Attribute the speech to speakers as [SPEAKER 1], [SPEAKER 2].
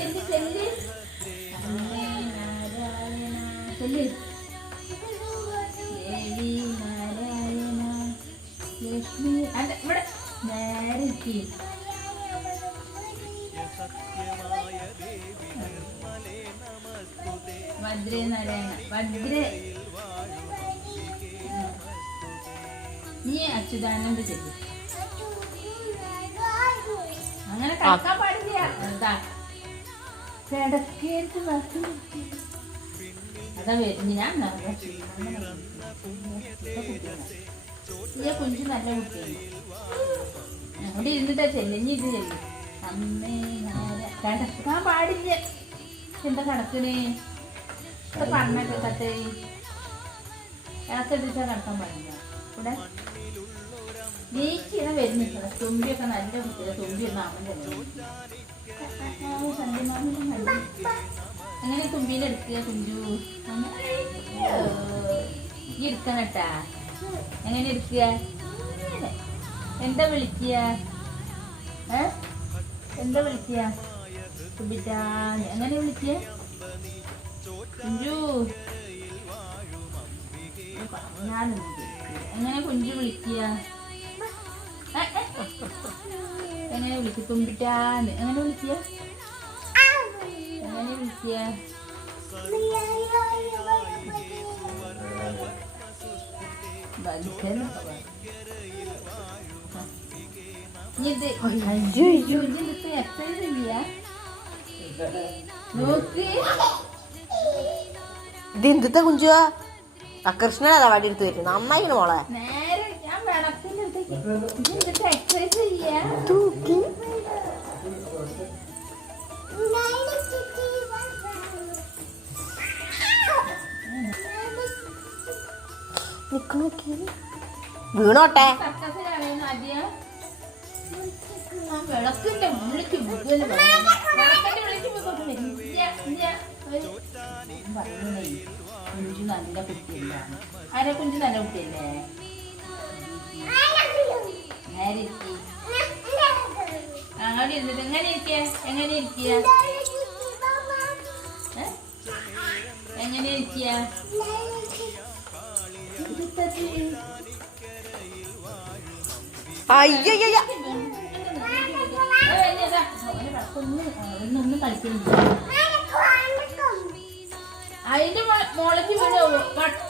[SPEAKER 1] ചെല്ല് ചെല്ല്. നാരായണ ചെല്ല്. ദേവി നാരായണ ലക്ഷ്മി അല്ല ഇവിടെ. നേരത്തി വദ്രേ നാരായണ വദ്രേ നീ അച്യുതാനന്ദ ചെല്ലു. അങ്ങനെ കളിക്കാൻ അതാ വരുന്നു ഞാൻ കുഞ്ചു നല്ല കുട്ടിയാണ് അവിടെ ഇരുന്നിട്ടാ ചെല്ലിഞ്ഞ് ഇത് ചെല്ലു അമ്മേ കിടക്കാൻ പാടില്ല എന്താ കിടക്കണേ പറഞ്ഞൊക്കെ കത്തേ ഇളക്കടിച്ചാ കിടക്കാൻ പാടില്ല ഇവിടെ നീക്കിങ്ങനെ വരുന്നില്ല. തുമ്പിയൊക്കെ നല്ല കുട്ടിയാണ് തുമ്പി ഒന്ന് അമ്മന്റെ അങ്ങനെ തുമ്പിയിൽ എടുക്കുക അങ്ങനെ ഈ എടുക്കണട്ടാ. എങ്ങനെ എടുക്കുക? എന്താ വിളിക്കുക? എന്താ വിളിക്കുക? തുമ്പിറ്റാന്ന് എങ്ങനെ വിളിക്കുക? കുഞ്ചു. ഞാനൊന്നും എങ്ങനെ കുഞ്ചു വിളിക്കുക. എങ്ങനെ വിളിക്കും തുമ്പിറ്റാന്ന് എങ്ങനെ വിളിക്കുക എങ്ങനെ വിളിക്കുക. ഇനി ഇത് എന്തുത്തെ കുഞ്ചു? നോക്ക്.
[SPEAKER 2] ഇത് എന്തുത്താ കുഞ്ചുവാ? അകൃഷ്ണനാ വടി എടുത്ത് വരുന്നത് നന്നായിക്കണ് മോളെ.
[SPEAKER 1] ഞാൻ വിളക്കിന്റെ അടുത്തേക്ക് ഇതിലിപ്പോ exercise ചെയ്യാ?
[SPEAKER 2] വീണോട്ടെ
[SPEAKER 1] ആരെ കുഞ്ചു നല്ല ആ വിളക്കിന്റെ വിളിക്ക് മുകളിൽ വരണം. വിളക്കിന്റെ വിളിക്ക് മുകളിൽ വരണം. ഇല്ല, ഇല്ല. ഒരു- ഞാൻ പറയുന്നേ, കുഞ്ചു നല്ല